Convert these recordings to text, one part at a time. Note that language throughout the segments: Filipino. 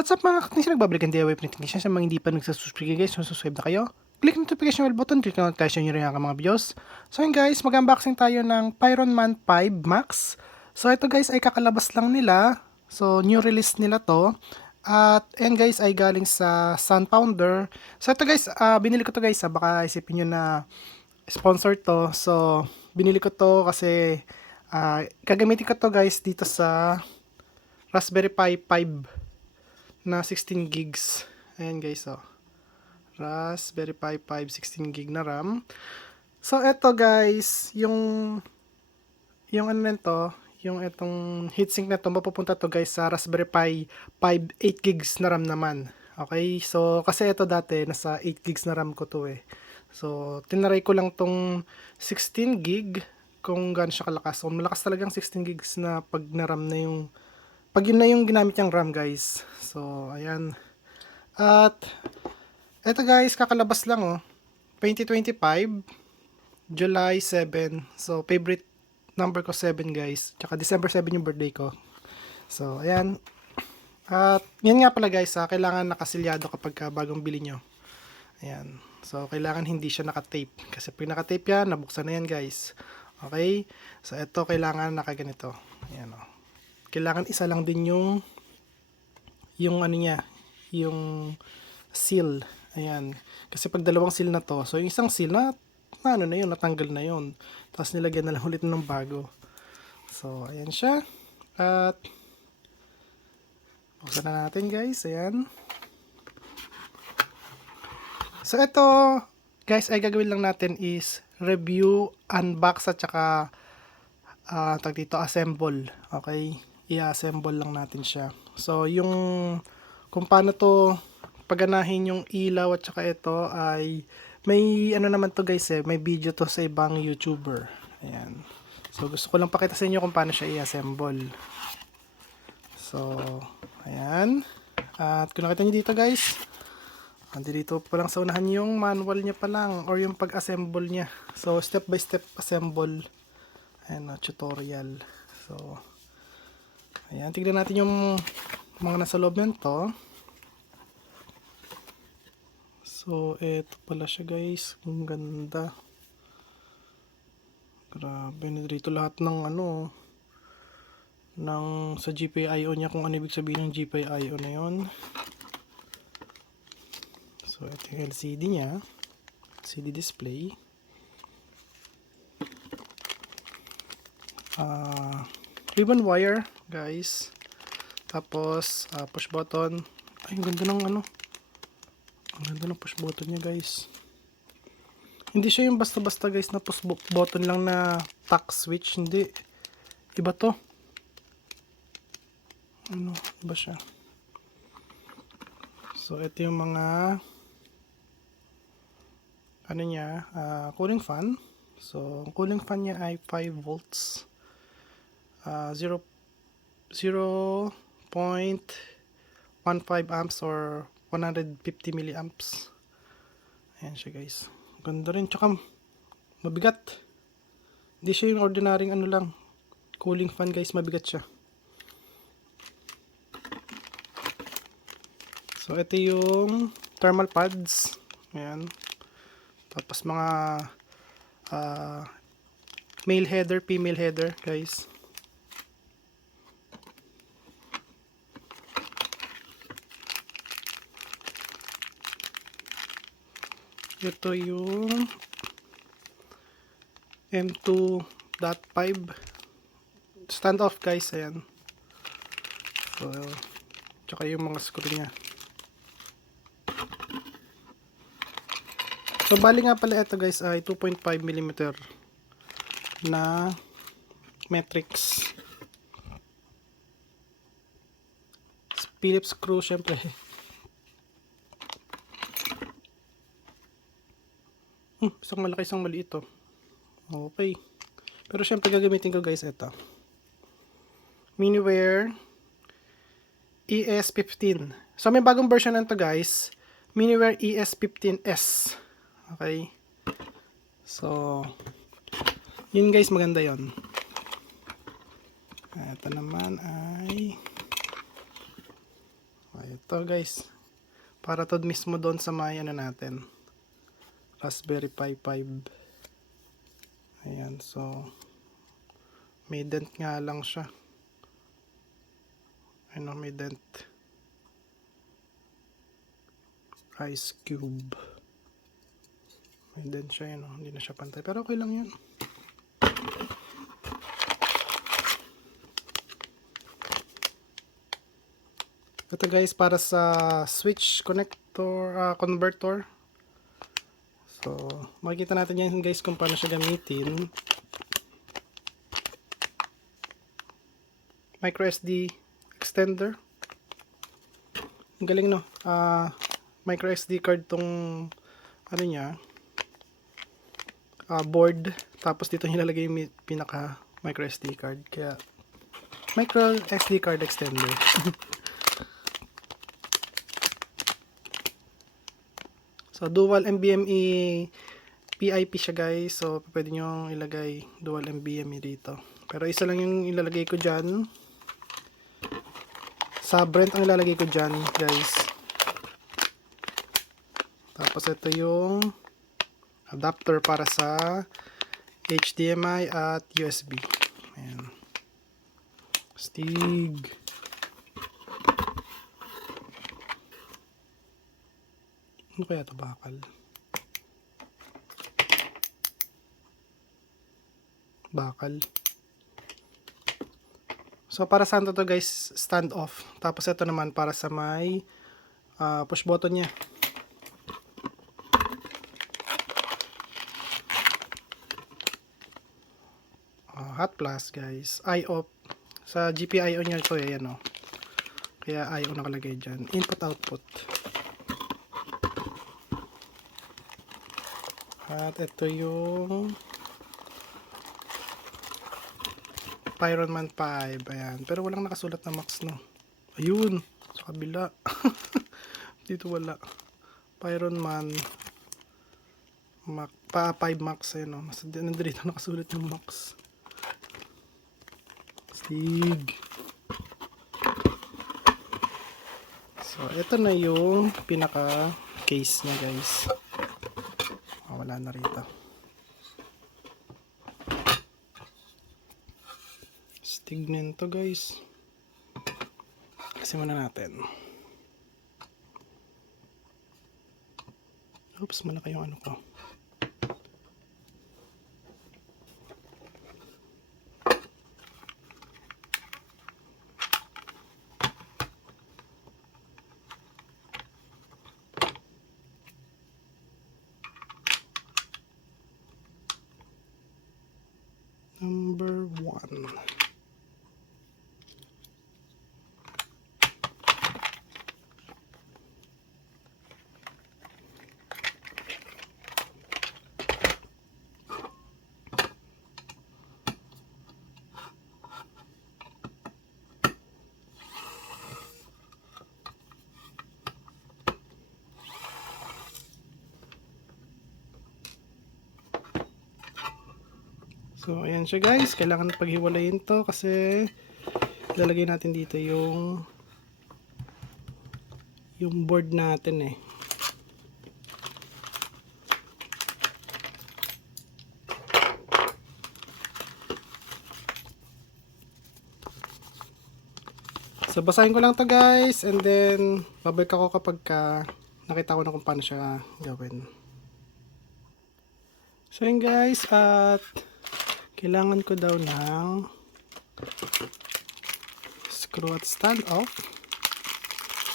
What's up mga kaknis, nagbabalikan DIY printing technician. Sa mga hindi pa nagsasubscribe guys, subscribe na kayo. Click the notification bell button, click na notification nyo rin ang mga videos. So yun guys, mag-unboxing tayo ng Pyron Man 5 Max. So ito guys ay kakalabas lang nila. So new release nila to. At and guys ay galing sa Sunpounder. So ito guys, binili ko to guys, baka isipin nyo na sponsor to. So binili ko to kasi gagamitin ko to guys dito sa Raspberry Pi 5 na 16 gigs. Ayan guys, oh. Raspberry Pi 5 16 gig na RAM. So eto guys, yung ano nito, yung itong heatsink na to, mapupunta to guys sa Raspberry Pi 5 8 gigs na RAM naman. Okay? So kasi ito dati nasa 8 gigs na RAM ko to eh. So tinaray ko lang tong 16 gig kung gaano siya kalakas. So malakas talagang 16 gigs na pag na-RAM na yung yun na yung ginamit niyang RAM guys. So ayan. At eto guys, kakalabas lang oh. 2025 July 7. So favorite number ko 7 guys. Tsaka December 7 yung birthday ko. So ayan. At yan nga pala guys, kailangan nakasilyado kapag bagong bili nyo. Ayan. So kailangan hindi siya naka-tape. Kasi pag naka-tape yan, nabuksan na yan guys. Okay? So eto kailangan nakaganito. Ayan oh. Kailangan isa lang din yung ano niya, yung seal. Ayan. Kasi pag dalawang seal na to, so yung isang seal na ano na yun, natanggal na yun. Tapos nilagyan na lang ulit ng bago. So, ayan siya. At buksan na natin guys. Ayan. So, ito guys, ay gagawin lang natin is review, unbox, at saka tag dito, assemble. Okay? I-assemble lang natin siya. So, yung kung paano to paganahin yung ilaw at saka ito ay may ano naman to guys eh, may video to sa ibang YouTuber. Ayan. So, gusto ko lang pakita sa inyo kung paano siya i-assemble. So, ayan. At kung nakita nyo dito guys, dito pa lang sa unahan yung manual niya pa lang or yung pag-assemble niya. So, step by step assemble. Ayan, tutorial. So, ayan, tignan natin yung mga nasa loob nito. So, eto pala siya guys. Ang ganda. Grabe, dito lahat ng ano, ng sa GPIO niya, kung ano ibig sabihin ng GPIO na yun. So, ito yung LCD niya. LCD display. Ribbon wire guys, tapos push button. Ay, ang ganda ng ano, ang ganda ng push button niya guys. Hindi siya yung basta-basta guys na push button lang na tack switch, hindi, iba to. Ano ba siya? So ito yung mga ano niya, cooling fan. So ang cooling fan niya ay 5 volts. 0.15 amps or 150 milliamps. Ayan siya guys. Ganda rin. Tsaka mabigat. Hindi siya yung ordinaryong ano lang, cooling fan guys. Mabigat siya. So ito yung thermal pads. Ayan. Tapos mga male header, female header guys. Ito yung M2.5 standoff guys, ayan. So, tsaka yung mga screw niya. So, bali nga pala ito guys ay 2.5 mm na matrix. Phillips screw syempre. Isang malaki, isang maliit to. Okay. Pero syempre gagamitin ko guys ito. Miniware ES15. So may bagong version nito guys. Miniware ES15S. Okay. So yun guys, maganda yon. Ito naman ay Ito guys, para to mismo doon sa may ano natin, Raspberry Pi 5. Ayan, so may dent nga lang siya. Ano, may dent. Ice cube. May dent siya yun, hindi na siya pantay. Pero okay lang yun. Ito guys, para sa switch connector, converter. So, makikita natin yan guys kung paano siya gamitin. Micro SD extender. Ang galing no. Micro SD card tong ano niya. Board. Tapos dito nilalagay yung pinaka micro SD card. Kaya micro SD card extender. So, dual NVMe PIP siya guys. So, pwede nyo ilagay dual NVMe dito. Pero isa lang yung ilalagay ko dyan. Sa Brent ang ilalagay ko dyan guys. Tapos ito yung adapter para sa HDMI at USB. Ayan. Stig. Ano kaya ito, bakal? Bakal. So, para saan to guys? Stand off. Tapos ito naman para sa may push button niya. Hot plus guys. I-off. Sa GPIO niya ito eh. Yan, kaya I-O nakalagay dyan. Input output. At ito yung Pyronman 5. Ayan. Pero walang nakasulat na max, no? Ayun. Sa kabila. Dito wala. Pyronman Max. 5 max. Ayan, no? Nandito nakasulat yung max. Stig. So, ito na yung pinaka case niya guys. Wala na rito. Tignan to guys. Kasi muna natin. Oops, malaki yung ano ko. Number 1. So, ayan siya guys. Kailangan paghiwalayin to kasi lalagay natin dito yung board natin eh. So, basahin ko lang to guys and then babalik ako kapag nakita ko na kung paano siya gawin. So, yun guys, at kailangan ko daw ng screw at stand off.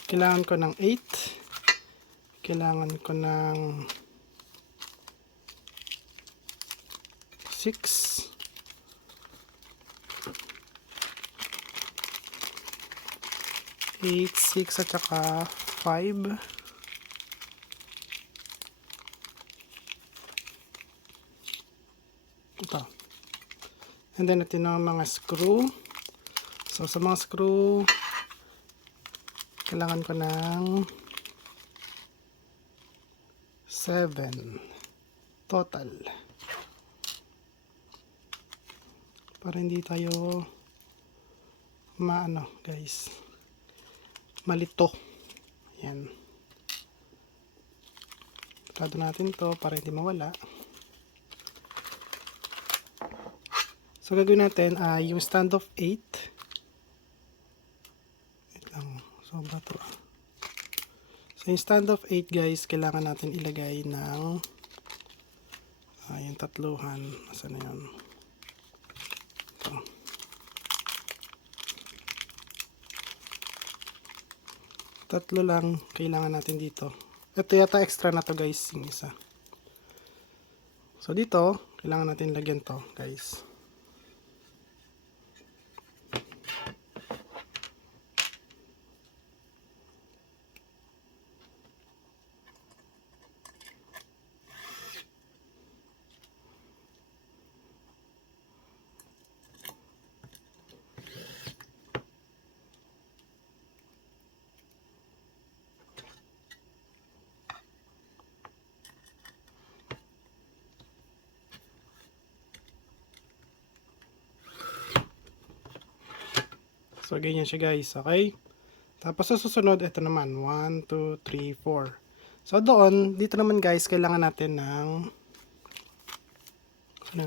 Kailangan ko ng 8. Kailangan ko ng 6. Eight, 6 at saka 5. Ito. And then ito na mga screw. So sa mga screw, kailangan ko ng 7 total. Para hindi tayo guys, malito. Ayan. Sarado natin to para hindi mawala. So gagawin natin yung stand of 8. Wait lang, sobra to. So yung stand of 8 guys, kailangan natin ilagay ng yung tatluhan. Nasaan na yun? Ito. Tatlo lang kailangan natin dito. Ito yata extra na to guys, yung isa. So dito, kailangan natin lagyan to guys. So, ganyan siya guys, okay? Tapos sa susunod, ito naman, 1, 2, 3, 4. So, doon, dito naman guys, kailangan natin ng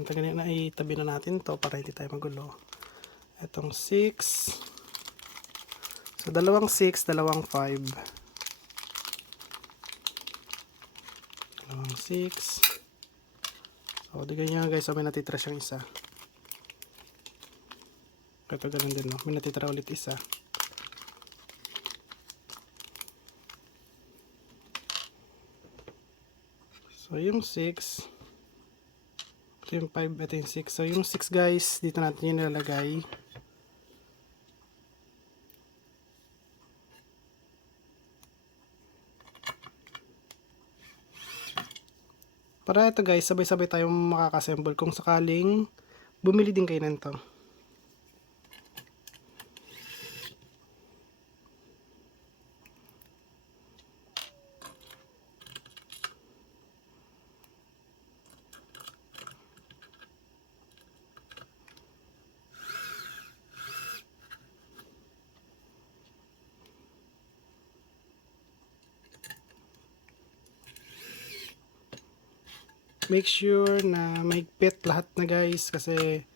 tagalin na itabi na natin to para hindi tayo magulo. Itong 6. So, dalawang 6, dalawang 5. Dalawang 6. So, di ganyan guys, so may natitira siyang isa. Ito ganun din, no? May natitira ulit isa. So, yung 6. Ito yung 5, ito yung 6. So, yung 6 guys, dito natin yung nilalagay. Para ito guys, sabay-sabay tayong makakassemble kung sakaling bumili din kayo nito. Make sure na mahigpit lahat na guys kasi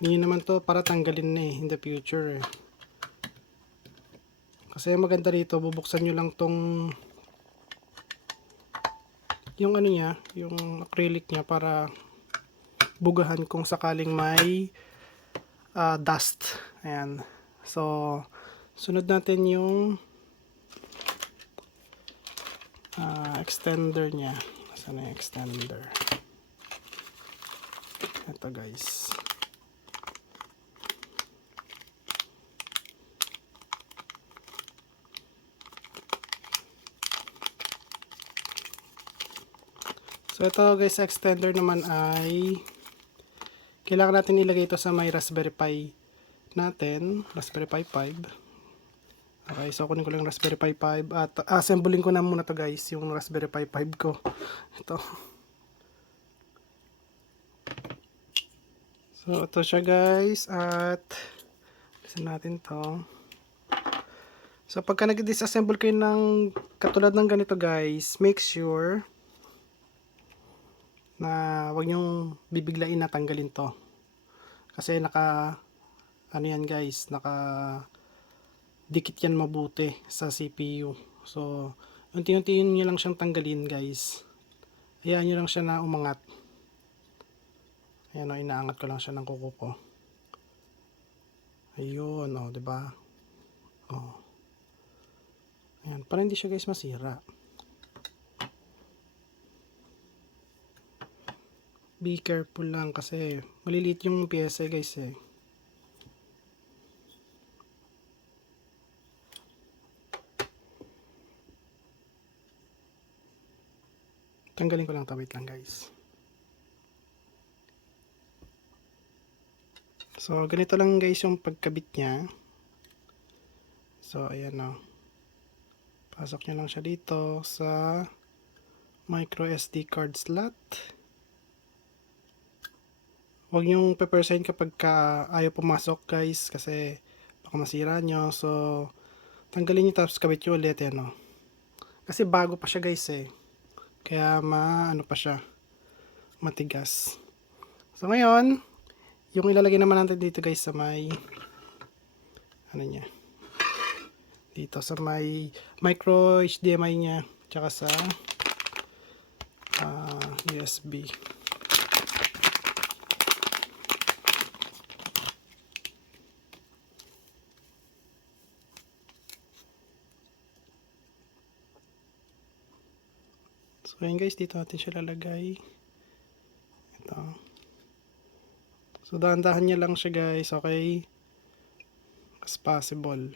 hindi naman to para tanggalin na in the future eh. Kasi maganda dito, bubuksan nyo lang tong yung ano niya, yung acrylic niya para bugahan kung sakaling may dust. Ayan. So, sunod natin yung extender niya. Nasaan na yung extender? Ito guys. So ito guys, extender naman ay kailangan natin ilagay ito sa may Raspberry Pi natin, Raspberry Pi 5. Okay, so kunin ko lang Raspberry Pi 5 at assembling ko na muna to guys, yung Raspberry Pi 5 ko. Ito. So ito siya guys at listen natin to. So pagka nag-disassemble kayo ng katulad ng ganito guys, make sure na wag nyong bibiglain na tanggalin to. Kasi ano yan guys, dikit yan mabuti sa CPU. So, unti-untiin nyo lang siyang tanggalin guys. Hayaan nyo lang siya na umangat. Ayan o, inaangat ko lang siya ng kuko ko. Ayun o, diba? O. Ayan, para hindi siya guys masira. Be careful lang kasi maliliit yung pyesa guys eh. Tanggalin ko lang, wait lang guys. So ganito lang guys yung pagkabit niya. So ayan o. Pasok nyo lang siya dito sa micro SD card slot. Huwag nyong pepersahin kapag ayaw pumasok guys kasi baka masira nyo. So tanggalin nyo tapos kabit nyo ulit yan o. Kasi bago pa siya guys eh. Kaya ano pa siya, matigas. So ngayon, yung ilalagay naman natin dito guys sa may, ano niya, dito sa may micro HDMI niya, tsaka sa USB. So ayun guys, dito natin siya lalagay. Ito. So dahan-dahan niya lang siya guys, okay? As possible.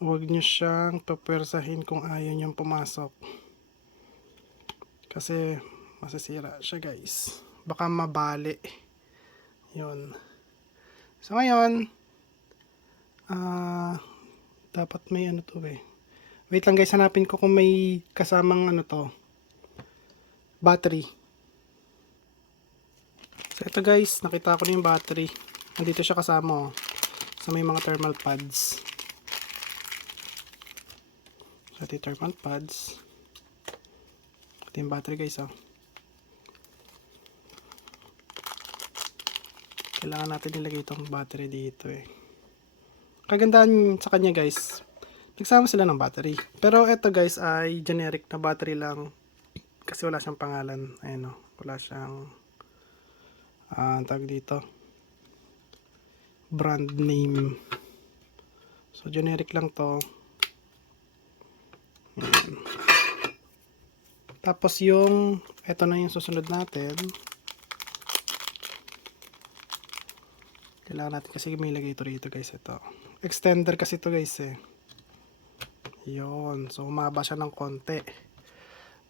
Huwag niyo siyang papersahin kung ayaw niyang pumasok. Kasi masisira siya guys. Baka mabali. Yun. So ngayon, dapat may ano to eh. Wait lang guys, hanapin ko kung may kasamang ano to, battery. So ito guys, nakita ko na yung battery. Nandito siya kasama oh, sa may mga thermal pads. So ito yung thermal pads. Ito yung battery guys oh. Kailangan natin ilagay itong battery dito eh. Kagandahan sa kanya guys, nagsama sila ng battery. Pero ito guys ay generic na battery lang. Kasi wala siyang pangalan. Ayan o, wala siyang tawag dito, brand name. So generic lang to. Ayan. Tapos yung, ito na yung susunod natin. Kailangan natin kasi may lagay ito rito guys. Ito extender kasi ito guys eh. Yun. So humaba siya ng konti.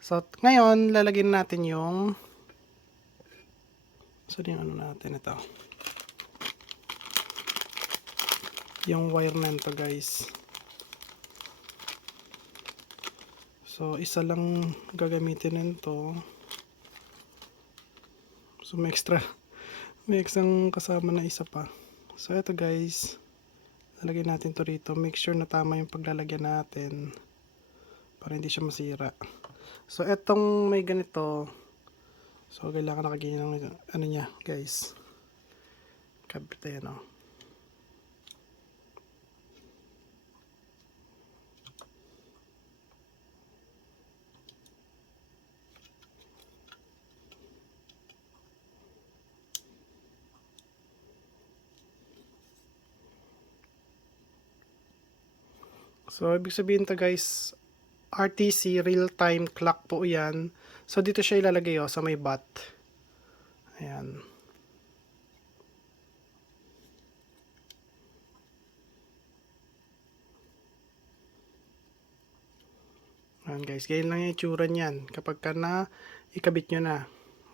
So ngayon lalagyan natin yung, so yung ano natin ito, yung wire na ito guys. So isa lang gagamitin nito. So may extrang kasama na isa pa. So ito guys, lalagyan natin to rito. Make sure na tama yung paglalagyan natin para hindi siya masira. So etong may ganito, so kailangan nakaganyan ng ano niya guys, kabit ayan o. So ibig sabihin to guys, RTC real-time clock po yan. So dito siya ilalagay sa may bat. Ayan. Ayan guys, ganyan lang yung itsura niyan kapag ka na ikabit nyo na.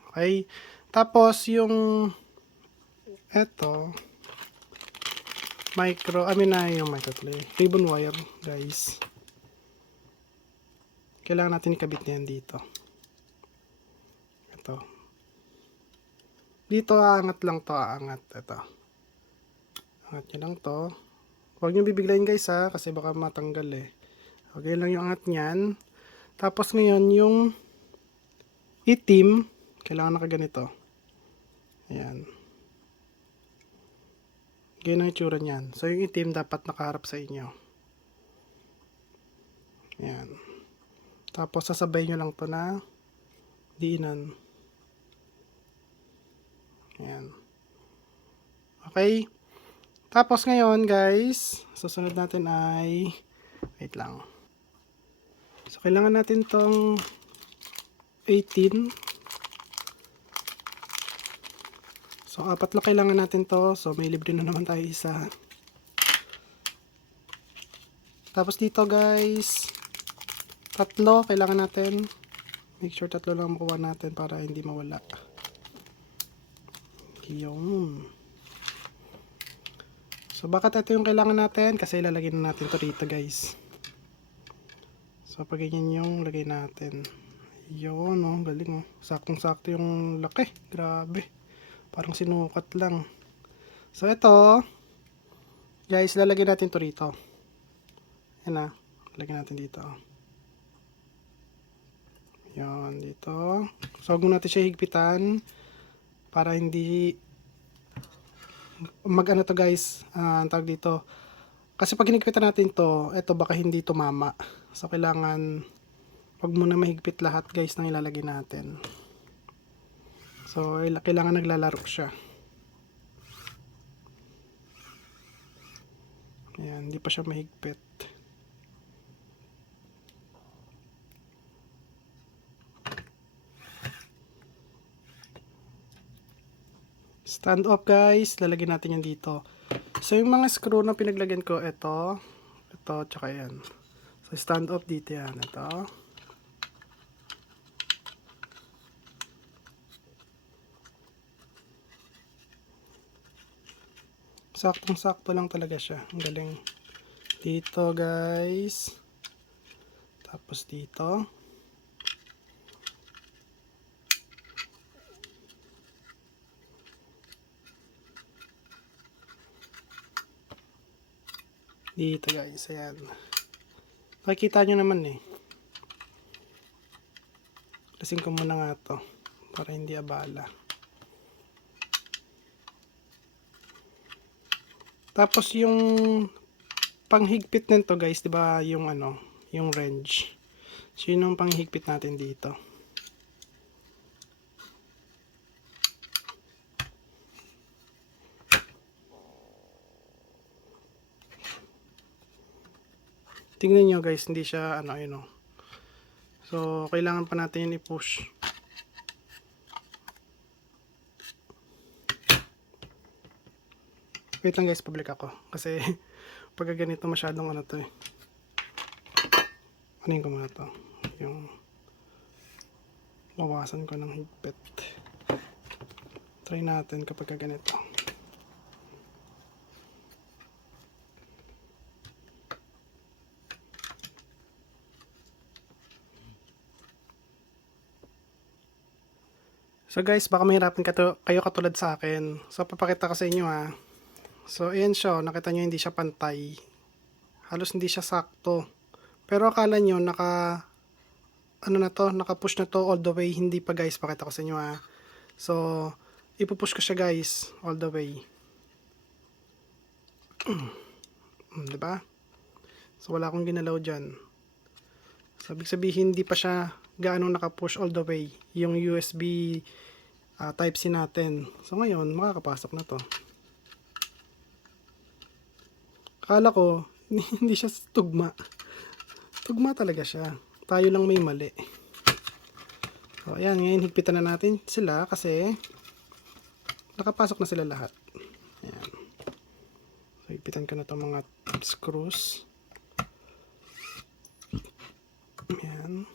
Okay? Tapos yung eto, yung ribbon wire guys. Kailangan natin ikabit na yan dito. Ito. Dito aangat lang to, aangat. Ito. Angat nyo lang to. Huwag nyo bibiglayin guys ha, kasi baka matanggal eh. Okay lang yung angat nyan. Tapos ngayon yung itim, kailangan nakaganito. Ayan. Ganyan ang itsura nyan. So yung itim dapat nakaharap sa inyo. Ayan. Tapos sasabay nyo lang to na diinan. Ayan. Okay. Tapos ngayon guys, susunod natin ay, wait lang. So kailangan natin tong 18. So apat na kailangan natin to. So may libre na naman tayo isa. Tapos dito guys, tatlo kailangan natin. Make sure tatlo lang makuha natin para hindi mawala. Yung. So bakit ito yung kailangan natin? Kasi ilalagay na natin to dito guys. So pag ganyan yung lagay natin. Yun oh, galing oh. Saktong sakto yung laki. Grabe. Parang sinukat lang. So ito, Guys, lalagyan natin to rito. Yan na. Lalagyan natin dito. Yan, dito. So, huwag natin siya higpitan para hindi mag ano to guys, ang tawag dito. Kasi pag hinigpitan natin to, eto baka hindi tumama. So, kailangan wag muna mahigpit lahat guys ng ilalagay natin. So, kailangan naglalaro siya. Ayan, hindi pa siya mahigpit. Stand up guys, lalagyan natin yan dito. So, yung mga screw na pinaglagyan ko, ito, tsaka yan. So, stand up dito yan, ito. Saktong-sakto lang talaga siya. Ang galing. Dito guys. Tapos dito. Dito guys. Ayan. Nakikita nyo naman eh. Lasing ko muna nga to. Para hindi abala. Tapos yung panghigpit nito guys, 'di ba, yung ano, yung wrench. So yun ang panghigpit natin dito. Tingnan nyo guys, hindi siya ano, yun oh. So kailangan pa natin yun i-push. Wait lang guys, public ako. Kasi pag ganito masyadong ano to eh. Anin ko muna to. Yung bawasan ko ng higpit. Try natin kapag ganito. So guys, baka mahirapan kayo katulad sa akin. So papakita ko sa inyo ha. So ayan siya, nakita nyo hindi siya pantay. Halos hindi siya sakto. Pero akala nyo ano na to, naka-push na to all the way. Hindi pa guys, pakita ko sa inyo ha. So ipupush ko siya guys, all the way. Diba? So wala akong ginalaw dyan. So ibig sabihin hindi pa siya gaano naka-push all the way. Yung USB Type-C natin. So ngayon, makakapasok na to. Akala ko, hindi siya tugma. Tugma talaga siya. Tayo lang may mali. So ayan, ngayon higpitan na natin sila kasi nakapasok na sila lahat. Ayan. So higpitan ko na itong mga screws. Ayan.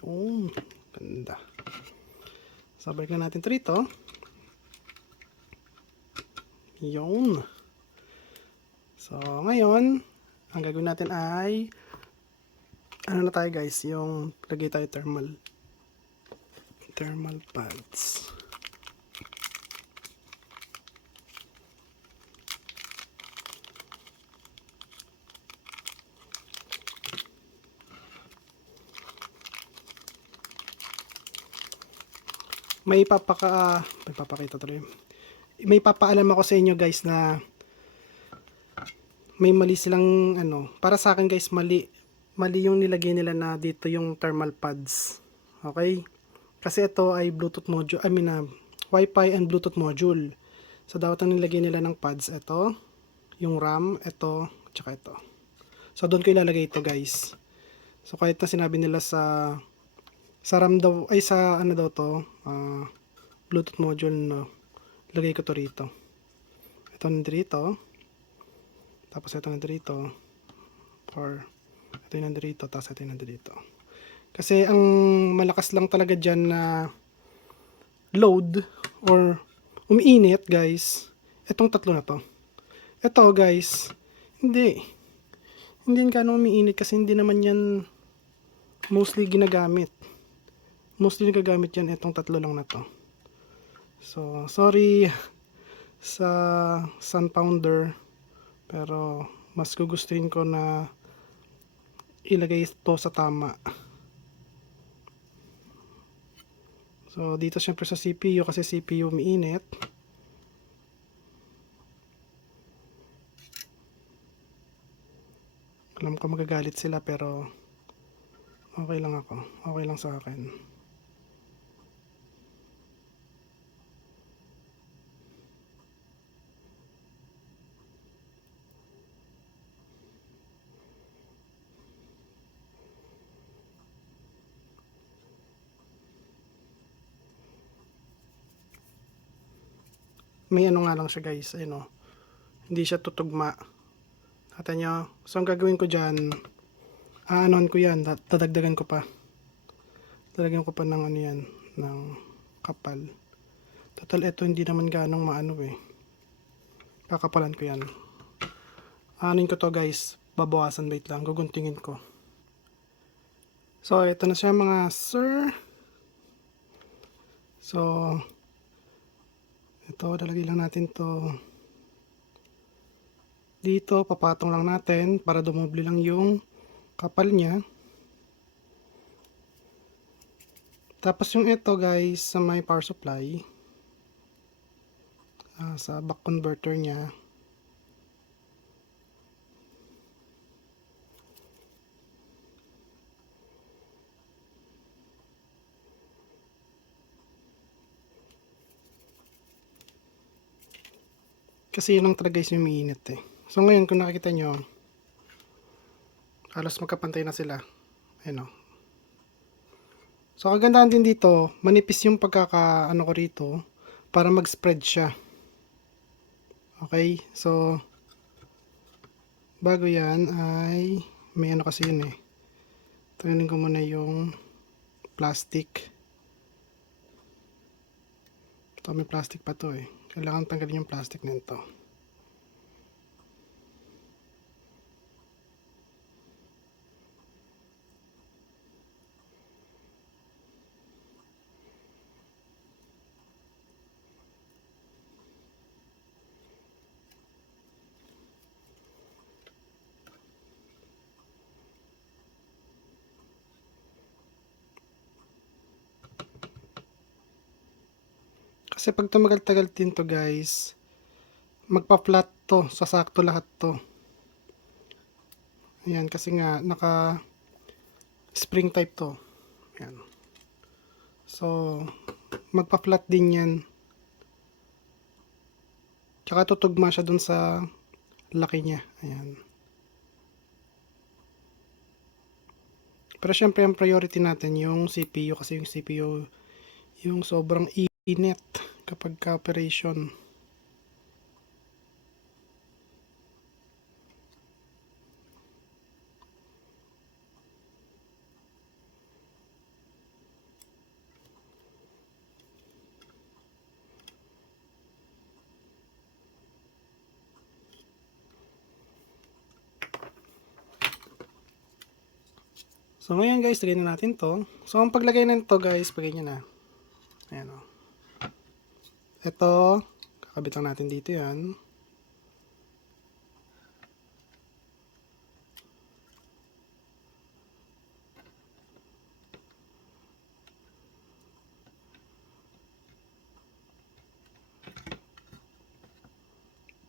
Yung ganda. So balik na natin ito rito. Yun. So ngayon ang gagawin natin ay ano na tayo guys, yung lagay tayo thermal pads. May papakita tuloy. May papaalam ako sa inyo guys na may mali silang ano, para sa akin guys, mali yung nilagay nila na dito yung thermal pads. Okay? Kasi ito ay Bluetooth module, Wi-Fi and Bluetooth module. So dapat ang nilagay nila ng pads ito, yung RAM, ito, tsaka ito. So doon ko ilalagay ito guys. So kahit na sinabi nila sa RAM daw, ay sa ano daw to, Bluetooth module, no, lagay ko to rito. Ito nandito, tapos ito nandito, or ito yung nandito, tapos ito yung nandito. Kasi ang malakas lang talaga dyan na load or umiinit guys, itong tatlo na to. Ito guys, hindi yan gano'ng umiinit kasi hindi naman yan mostly ginagamit. mostly nagagamit yan itong tatlo lang na to. So, sorry sa Sunpounder, pero mas gugustuhin ko na ilagay ito sa tama. So, dito syempre sa CPU, kasi CPU umiinit. Alam ko magagalit sila, pero okay lang ako. Okay lang sa akin. May ano nga lang siya guys, ayun o. Hindi siya tutugma. Kata nyo. So, ang gagawin ko dyan, aanon ko yan. Dadagdagan ko pa. Dadagdagan ko pa ng ano yan, ng kapal. Total, ito hindi naman ganong maano eh. Kakapalan ko yan. Anin ko to guys. Babawasan, wait lang. Guguntingin ko. So, ito na siya mga sir. So, ito, lalagay lang natin to dito. Papatong lang natin para dumubli lang yung kapal niya. Tapos yung ito guys, sa may power supply, sa buck converter niya, kasi yun lang talaga guys yung umiinit eh. So ngayon kung nakikita nyo, halos magkapantay na sila. Ayun o. So kagandahan din dito, manipis yung pagkaka ano ko rito para mag-spread siya. Okay, so bago yan ay may ano kasi yun eh. Tanggalin ko muna yung plastic. Ito may plastic pa to eh. Kailangan tanggalin yung plastic nito. Kasi pag tumagal-tagal din to guys, magpa-flat to, sasakto lahat to. Ayan, kasi nga naka spring type to. Ayan. So, magpa-flat din yan. Tsaka tutugma siya dun sa laki niya. Ayan. Pero syempre ang priority natin yung CPU, kasi yung CPU yung sobrang init kapag ka-operation. So ngayon guys, lagay na natin to. So ang paglagay nito guys, pagay nyo na. Ayan o. Ito, kakabit lang natin dito yan.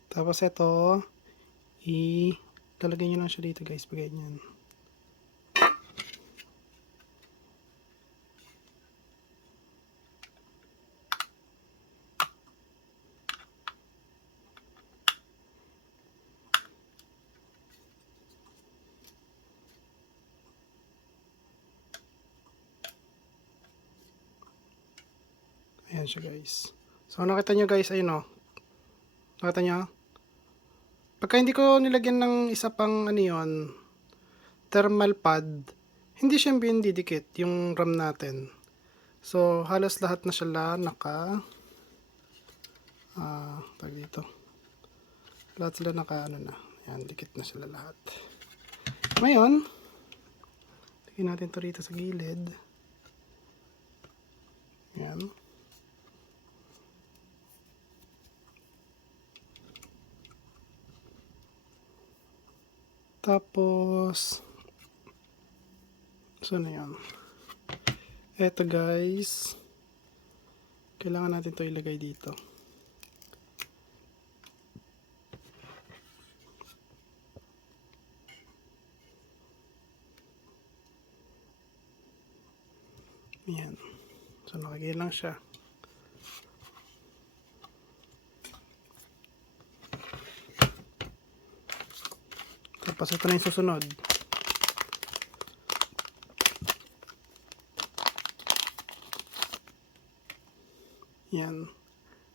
Tapos ito, ilalagay nyo lang siya dito guys, pagay nyan. Ayan siya guys. So nakita nyo guys, ayun o. Nakita nyo? Pagka hindi ko nilagyan ng isa pang ano yun, thermal pad, hindi siya didikit yung RAM natin. So halos lahat na siya tag dito. Lahat sila naka ano na. Ayan, dikit na sila lahat. Ngayon, lagyan natin to rito sa gilid. Tapos, saan na yan? Eto guys, kailangan natin to ilagay dito. Yan. So, nakagay lang siya. Tapos, ito na yung susunod. Yan.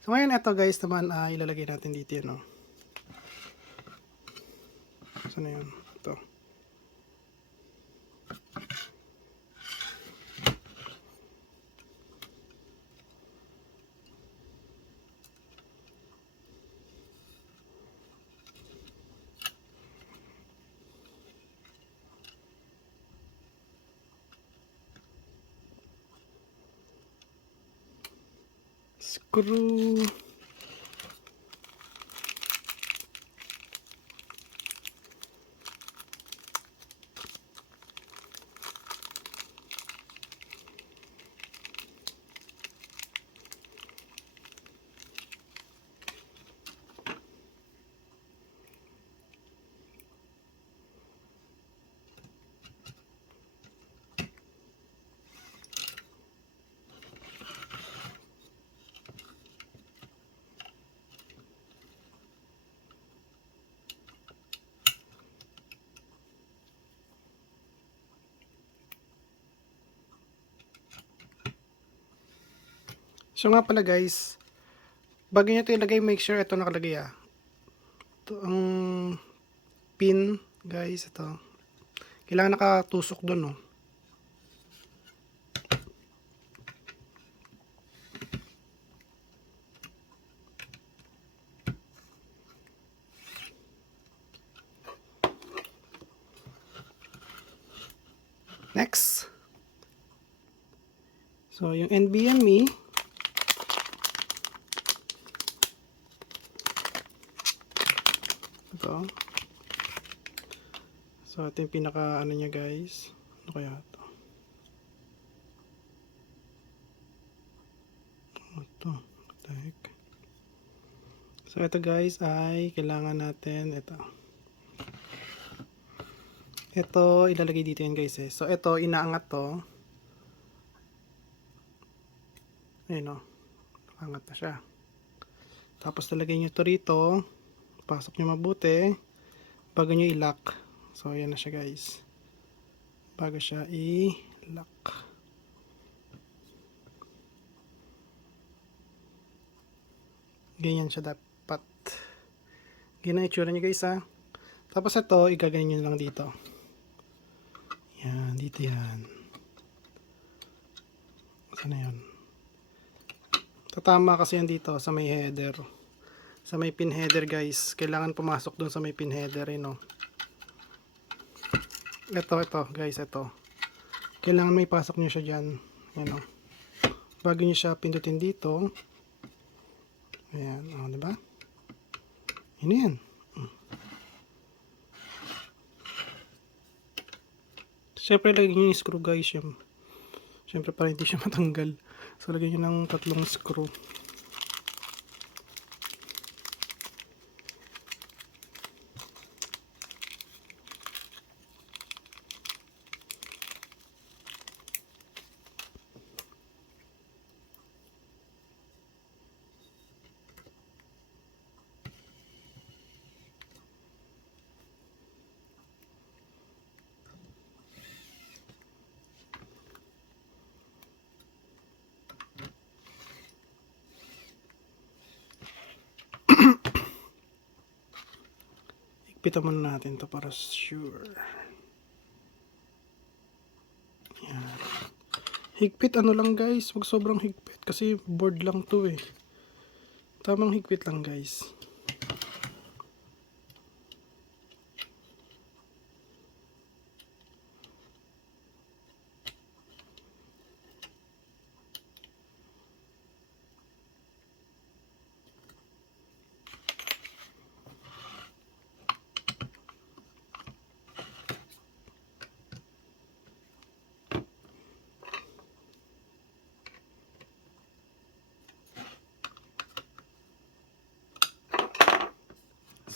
So, ngayon ito guys naman ilalagay natin dito yun. No? So, na yun. Ito. Screw. So nga pala guys, bago nyo ito ilagay, make sure ito nakalagay Ito ang pin guys, ito. Kailangan nakatusok doon, no. Next. So yung NVMe, ito. So ito yung pinaka ano niya guys. Ano kaya ito? Ito. What the heck? So ito guys ay kailangan natin ito. Ito ilalagay dito yan guys eh. So ito inaangat to. Ayun o. Angat na siya. Tapos talagay nyo ito rito. Pasok nyo mabuti. Bago nyo i-lock. So ayan na siya guys. Bago siya i-lock. Ganyan siya dapat. Ganyan ang itsura nyo guys ha. Tapos ito igaganyan nyo lang dito. Yan. Dito yan. Saan na yun? Tatama kasi yan dito sa may header. Sa may pin header guys. Kailangan pumasok dun sa may pin header no. Ito guys, ito. Kailangan may pasok nyo siya dyan. Yan o. Bago nyo siya pindutin dito. Ayan, o, diba? Yun yan. Siyempre, lagyan nyo yung screw guys. Siyempre, para hindi siya matanggal. So, lagyan nyo ng 3 screw. Higpitan muna natin to para sure. Yan. Higpit ano lang guys, wag sobrang higpit kasi board lang to eh. Tamang higpit lang guys.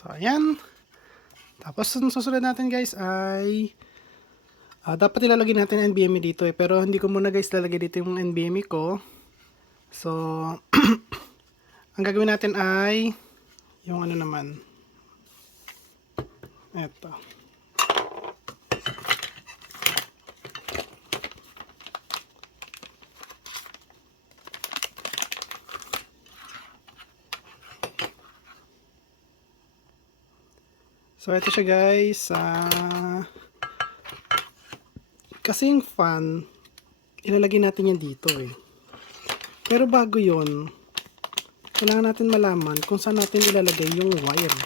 So, ayan. Tapos, ang susunod natin guys ay dapat ilalagay natin ang NVMe dito pero hindi ko muna guys lalagay dito yung NVMe ko. So, ang gagawin natin ay yung ano naman. Eto. So, ito siya guys. Kasi yung fan, ilalagay natin yan dito Pero bago yon, kailangan natin malaman kung saan natin ilalagay yung wire.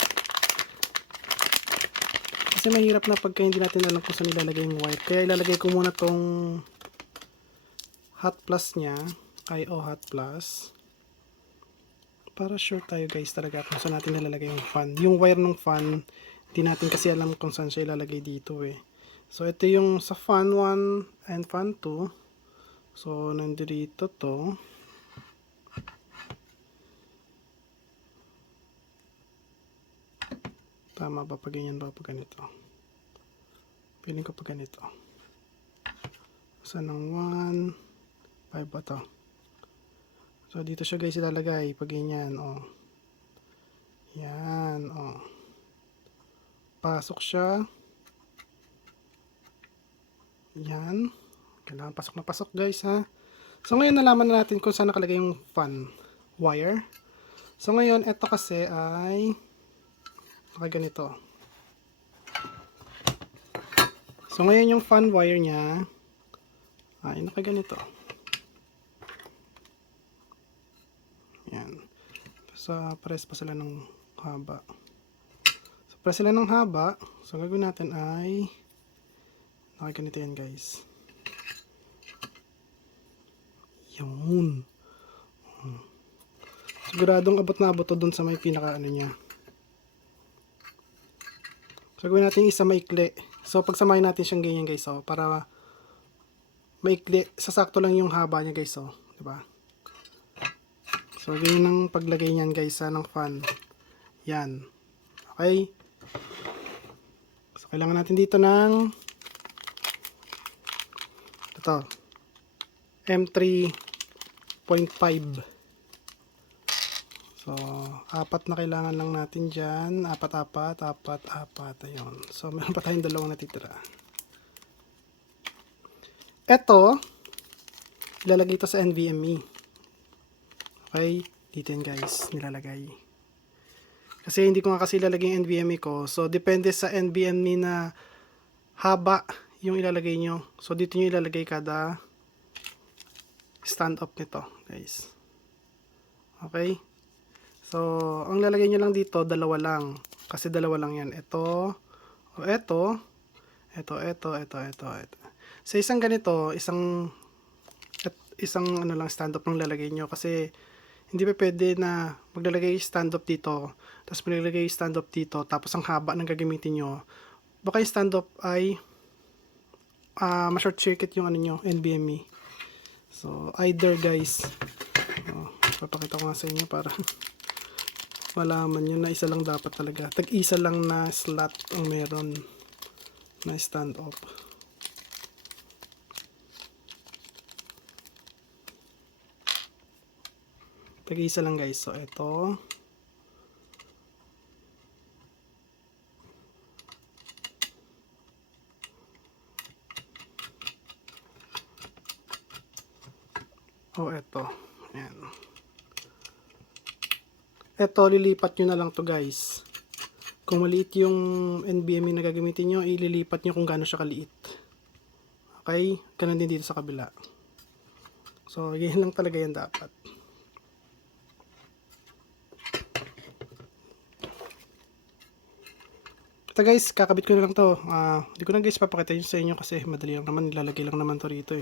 Kasi mahirap na pagka hindi natin alam kung saan ilalagay yung wire. Kaya ilalagay ko muna tong hot plus niya, IO hot plus. Para sure tayo guys talaga kung saan natin ilalagay yung fan. Yung wire ng fan, hindi natin kasi alam kung saan siya ilalagay dito So, ito yung sa fan 1 and fan 2. So, nandito to. Tama ba pag ganyan ba pag ganito? Piling ko pag ganito. Saan ang 1, 5 ba to? So, dito siya guys ilalagay pag ganyan, Yan, Pasok siya. Yan. Kailangan pasok na pasok guys ha. So ngayon nalaman na natin kung saan nakalagay yung fan wire. So ngayon ito kasi ay nakaganito. So ngayon yung fan wire niya ay nakaganito. Yan. So pares pa sila ng haba. So pares sila ng haba. So gagawin natin ay nakaganito yan guys. Yun. Siguradong abot na abot to dun sa may pinaka ano niya. So gawin natin isa maikli. So pagsamahin natin siyang ganyan guys para maikli, sasakto lang yung haba niya guys di ba? So ganyan ang paglagay niyan guys ng fan. Yan. Okay? So kailangan natin dito ng ito M3.5. So, 4 na kailangan lang natin dyan. 4. Ayun. So, meron pa tayong 2 natitira. Ito, ilalagay ito sa NVMe. Okay? Dito yan guys, nilalagay. Kasi hindi ko nga kasi ilalagay yung NVMe ko. So, depende sa NVMe na haba yung ilalagay nyo. So, dito nyo ilalagay kada stand up nito guys. Okay? So, ang lalagay nyo lang dito, 2 lang. Kasi 2 lang yan. Ito. Sa isang ganito, isang ano lang stand up lang lalagay nyo. Kasi, hindi pa pwede na maglalagay stand up dito. Tapos maglalagay stand up dito. Tapos ang haba ng gagamitin nyo. Baka yung stand up ay ma-short circuit yung ano nyo, NVMe. So, either guys, papakita ko nga sa inyo para malaman nyo na isa lang dapat talaga. Tag-isa lang na slot ang meron na stand up. Tag-isa lang guys. So, ito. Ito. Ayan. Ito, lilipat nyo na lang to guys. Kung maliit yung NVMe na gagamitin nyo, ililipat nyo kung gaano siya kaliit. Okay? Ganun din dito sa kabila. So, ganyan lang talaga yan dapat. Ito guys, kakabit ko na lang to. Hindi ko na guys papakita yun sa inyo kasi madali lang naman. Nilalagay lang naman to rito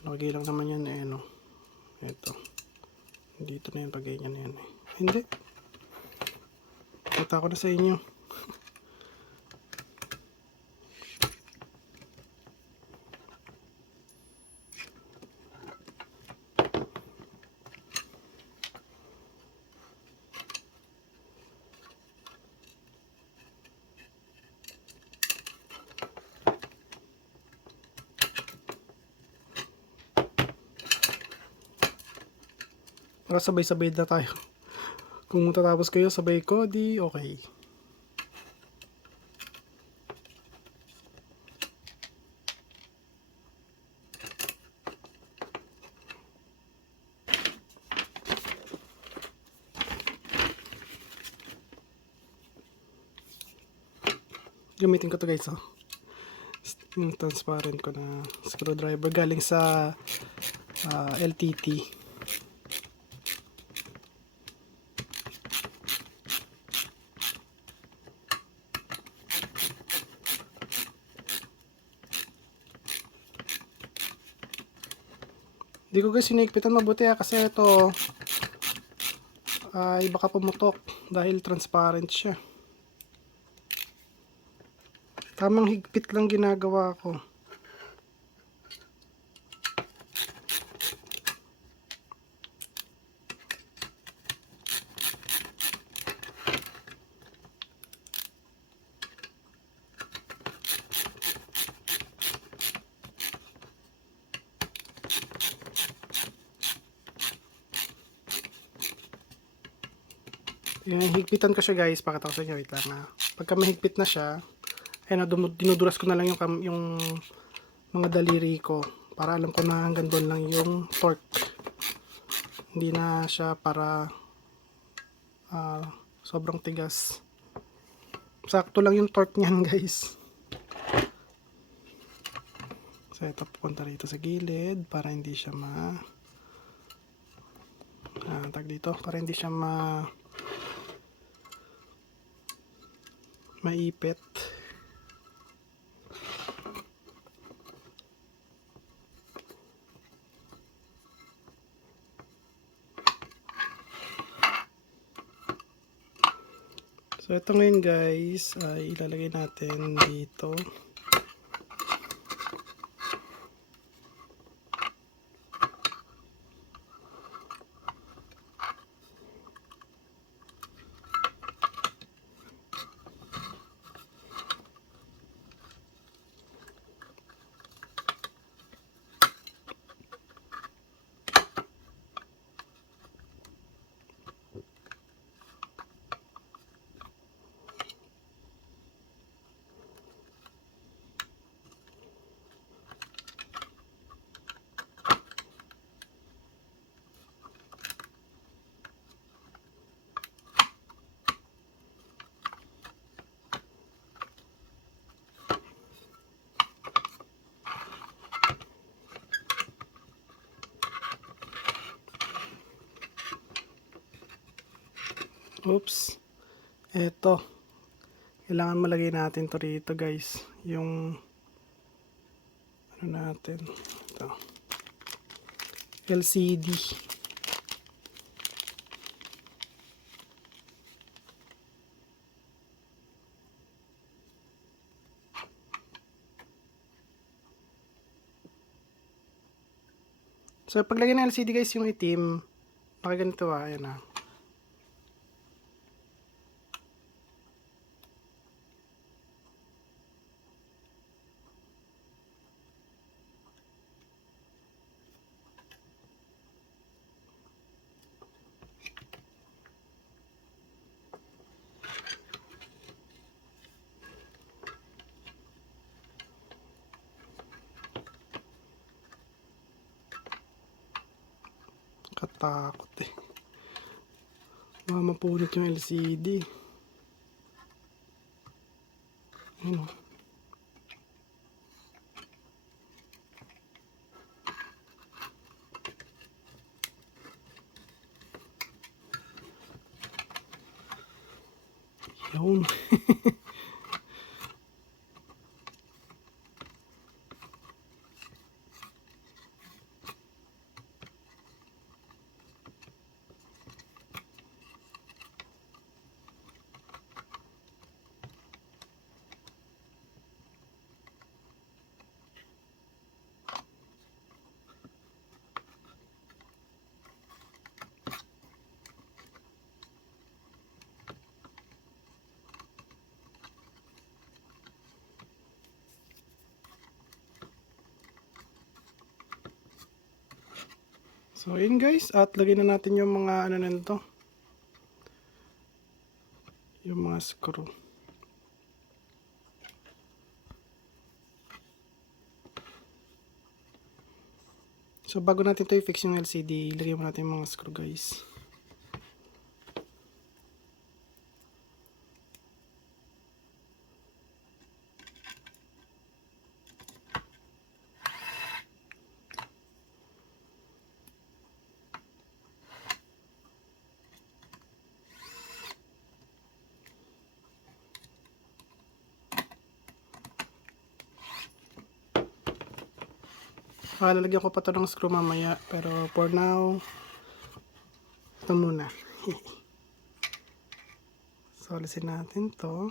Lagay lang naman yan Ito. Dito na yan pag ganyan na yan Hindi. Pakita ko na sa inyo. Para sabay-sabay na tayo. Kung matatapos kayo sabay ko, di okay. Gamitin ko to guys, oh. Yung transparent ko na screwdriver galing sa LTT. Hindi ko guys sinigpitan mabuti kasi ito ay baka pumutok dahil transparent siya. Tamang higpit lang ginagawa ko. Yan, higpitan ko siya guys, pakita ko sa inyo, wait lang na. Pagka mahigpit na siya, ayun, dinuduras ko na lang yung mga daliri ko para alam ko na hanggang doon lang yung torque. Hindi na siya para sobrang tigas. Sakto lang yung torque niyan guys. So ito, pupunta rito sa gilid para hindi siya para hindi siya maipit. So ito ngayon guys ay ilalagay natin dito. Oops. Eto. Kailangan malagay natin to rito guys. Yung ano natin. Ito. LCD. So paglagay ng LCD guys yung itim, nakaganito ayan na. Katakot eh. Mamapunit yung LCD. Ano? Yun. So yun guys, at lagyan na natin yung mga ano nito, yung mga screw. So bago natin ito i-fix yung LCD, lagyan mo natin yung mga screw guys. Lalagyan ko pa ito ng screw mamaya, pero for now, ito muna. So alisin natin to.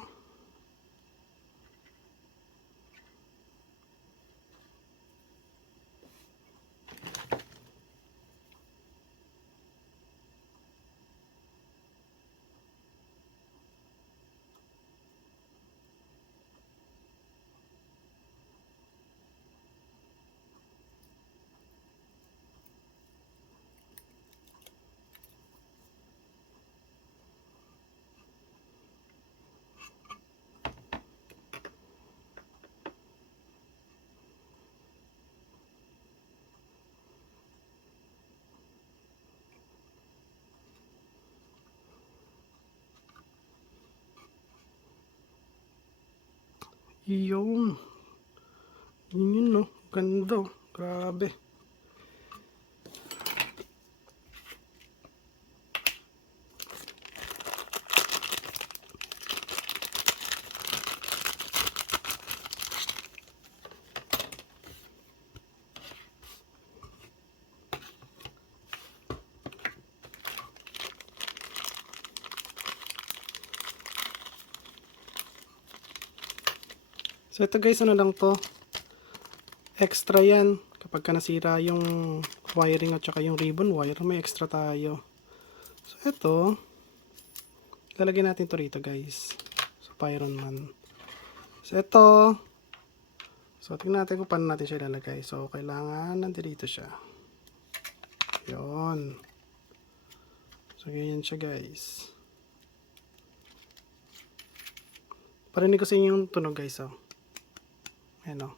Yung yun no, ganda, grabe. So ito guys, ano lang to, extra yan. Kapag ka nasira yung wiring at saka yung ribbon wire, may extra tayo. So ito, lalagyan natin to rito guys. So Pyronman. So ito, so tingnan natin kung paano natin siya ilalagay. So kailangan nandito siya. Yun. So ganyan siya guys. Parinig ko sa inyo yung tunog guys, oh. Ayan, oh.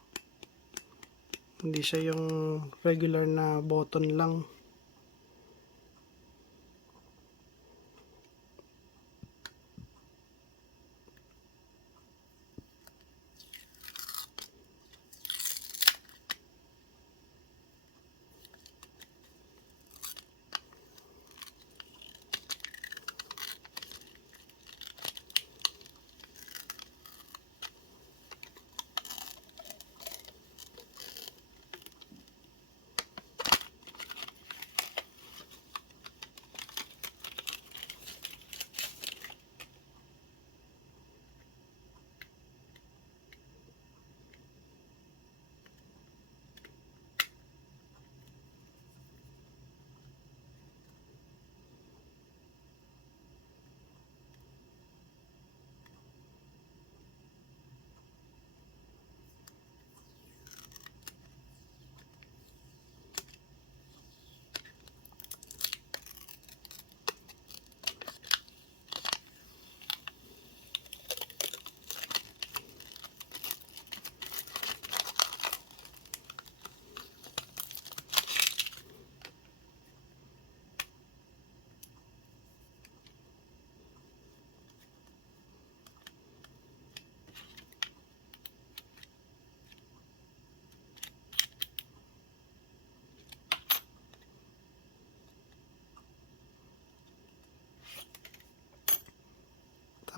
Hindi siya yung regular na button lang.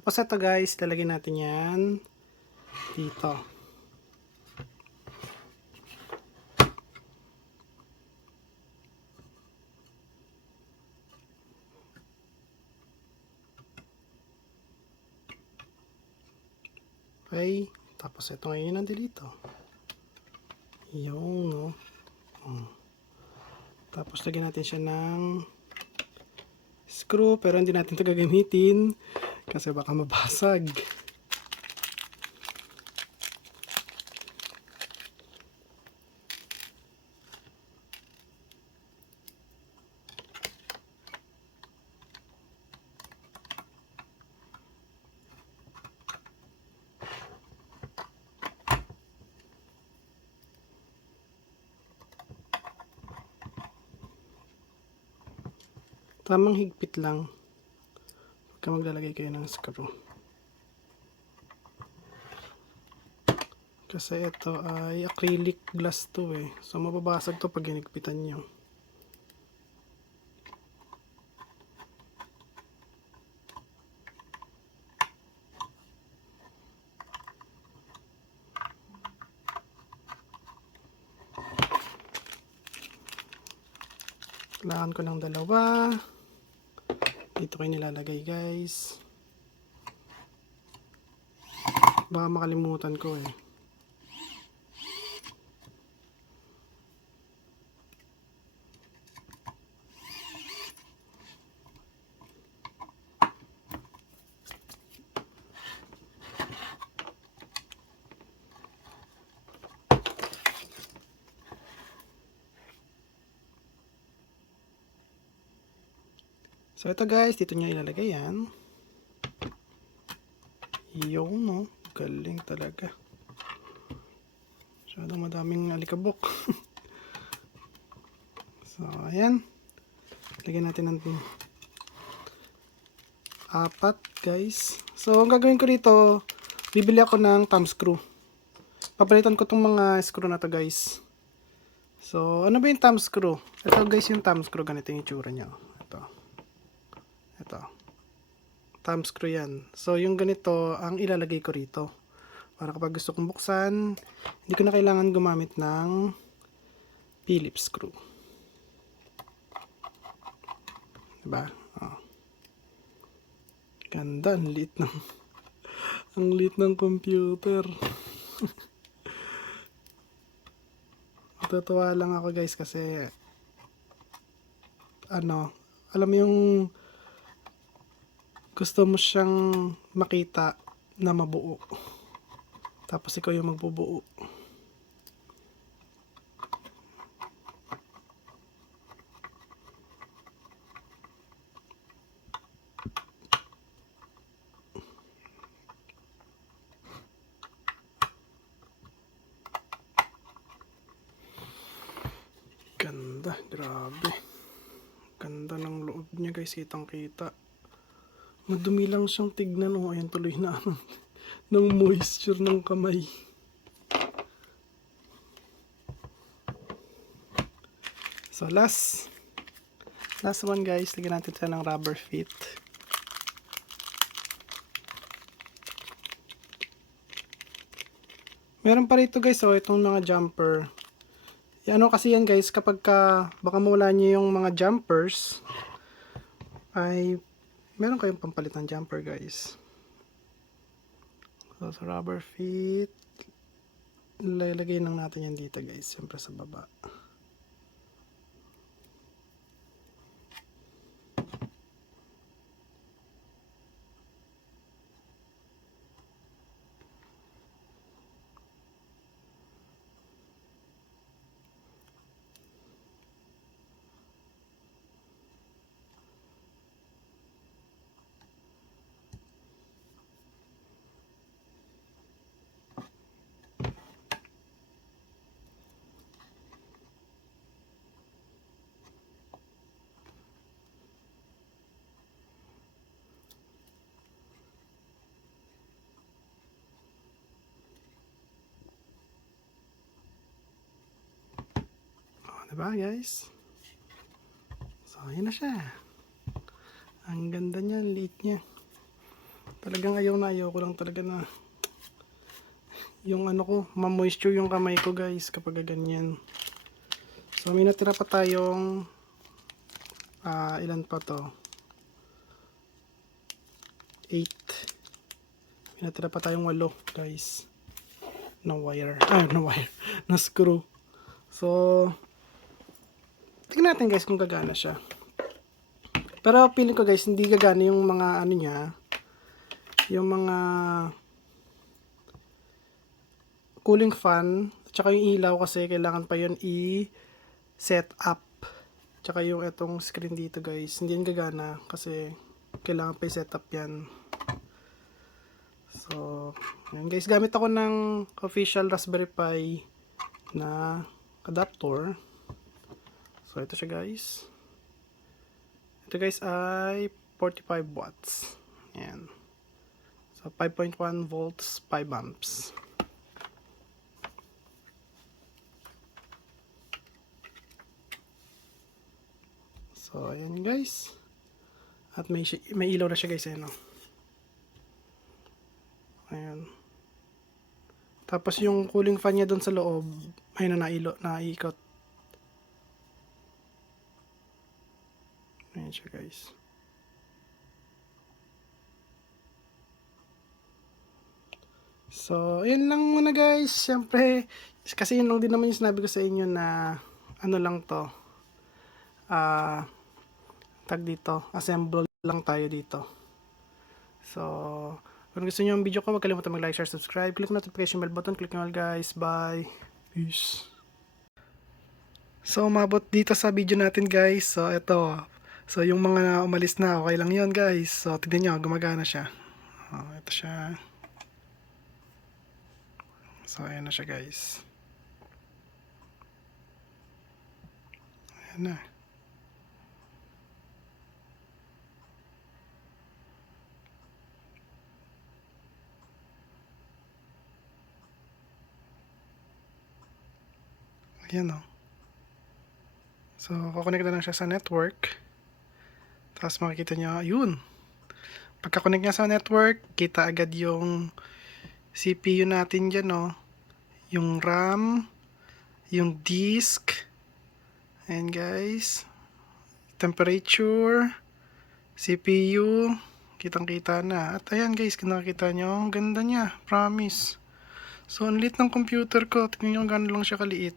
Tapos ito guys, lalagyan natin yan dito. Okay, tapos ito ngayon nandito. Yung no. Tapos lagyan natin siya ng screw, pero hindi natin ito gagamitin kasi baka mabasag. Tamang higpit lang pagka maglalagay kayo ng screw. Kasi ito ay acrylic glass to eh. So mababasag to pag hinigpitan nyo. Kailangan ko ng dalawa. Dito kayo nilalagay guys. Baka makalimutan ko eh. So ito guys, dito nyo ilalagay yan. Yung no, galing talaga. Masyadong madaming alikabok. So ayan. Lagyan natin ng 4 guys. So ang gagawin ko dito, bibili ako ng thumb screw. Papalitan ko tong mga screw na to guys. So ano ba yung thumb screw? Ito guys yung thumb screw, ganito yung itsura niya. Ito. Thumb screw yan. So, yung ganito ang ilalagay ko rito. Para kapag gusto kong buksan, hindi ko na kailangan gumamit ng Phillips screw. Diba? Oh. Ganda. Ang liit ng ang liit ng computer. Natutuwa lang ako guys kasi alam mo yung gusto mo siyang makita na mabuo. Tapos ikaw yung magbubuo. Ganda, grabe. Ganda ng loob niya guys, kitang kita. Madumi lang siyang tignan. Oh, ayan tuloy na ng moisture ng kamay. So last one guys, lagyan natin siya ng rubber feet. Meron pa rito guys, oh, itong mga jumper. Ano kasi yan guys, kapag baka mawala niyo yung mga jumpers, ay meron kayong pampalit ng jumper guys. So sa rubber feet, lalagay lang natin yan dito guys, siyempre sa baba. Diba guys? So ayan na siya. Ang ganda niya, liit niya. Talagang ayaw ko lang talaga na yung ano ko, ma-moisture yung kamay ko guys kapag ganyan. So may natira pa tayong ilan pa to? 8. May natira pa tayong 8 guys na wire. Na screw. So tingnan natin guys kung gagana siya. Pero feeling ko guys, hindi gagana yung mga ano niya, yung mga cooling fan, tsaka yung ilaw kasi kailangan pa yun i-set up. Tsaka yung etong screen dito guys, hindi yan gagana kasi kailangan pa i-set up yan. So, yan guys, gamit ako ng official Raspberry Pi na adapter. So ito siya guys. Ito Ito guys ay 45 watts. Ayan. So 5.1 volts, 5 amps. So ayan guys. At may ilaw na siya guys, ayan o. Ayan. Tapos yung cooling fan niya doon sa loob, ayun na naiikot. Ayan siya guys. So, ayan lang muna guys. Siyempre, kasi yun lang din naman yung sinabi ko sa inyo na ano lang to. Tag dito, assemble lang tayo dito. So, kung gusto niyo yung video ko, huwag kalimutan mag-like, share, subscribe. Click notification bell button. Click nyo all guys. Bye. Peace. So, umabot dito sa video natin guys. So, ito. So, yung mga umalis na, okay lang yun guys. So, tignan nyo, gumagana siya. Ito siya. So, ayan na siya guys. Ayan na. Ayan o. So, kukonect na lang siya sa network. Tapos makikita nyo, yun. Pagka-connect niya sa network, kita agad yung CPU natin dyan o. Yung RAM, yung disk, ayan guys, temperature, CPU, kitang-kita na. At ayan guys, nakikita nyo, ang ganda niya, promise. So, ang liit ng computer ko, tignan nyo gano'n lang siya kaliit.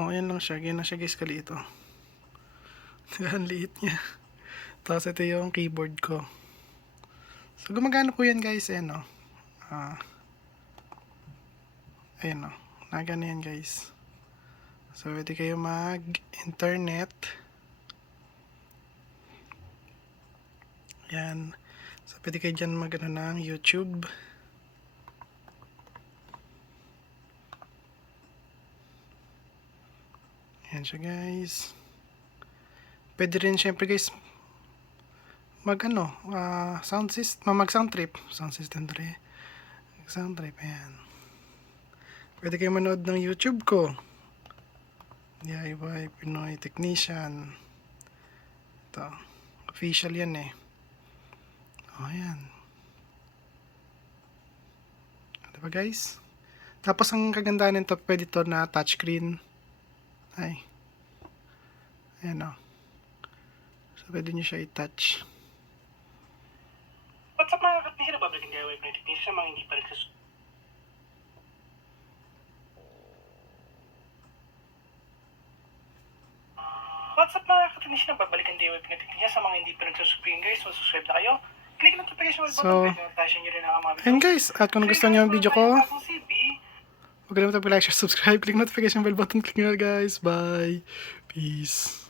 Ayan lang siya, ganyan na siya guys kaliit o. Ang liit niya. Tapos ito yung keyboard ko. So, gumagana po yan guys, ayan o. Ayan o, nagana yan guys. So, pwede kayo mag-internet. Ayan. So, pwede kayo dyan mag-ano ng YouTube. Ayan siya guys. Pwede rin syempre guys mag-ano, sound trip. Sound system 3. Sound trip, ayan. Pwede kayo manood ng YouTube ko. DIY Pinoy Technician. Ito. Official yan eh. Ayan. Diba guys? Tapos ang kagandahan nito, pwede to na touchscreen. Ay. Ayan o. So, pwede nyo siya i-touch. What's up mga kapatid? Babalikin DIY Pinoy Technician. Mga hindi pa rin What's up mga kapatid? Babalikin DIY Pinoy Technician. Sa mga hindi pa rin subscribe guys, subscribe na kayo. Click notification bell button. And guys, at kung gusto niyo ang video ko, huwag kalimutan mag-like, share, subscribe. Click notification bell button. Click nyo guys. Bye. Peace.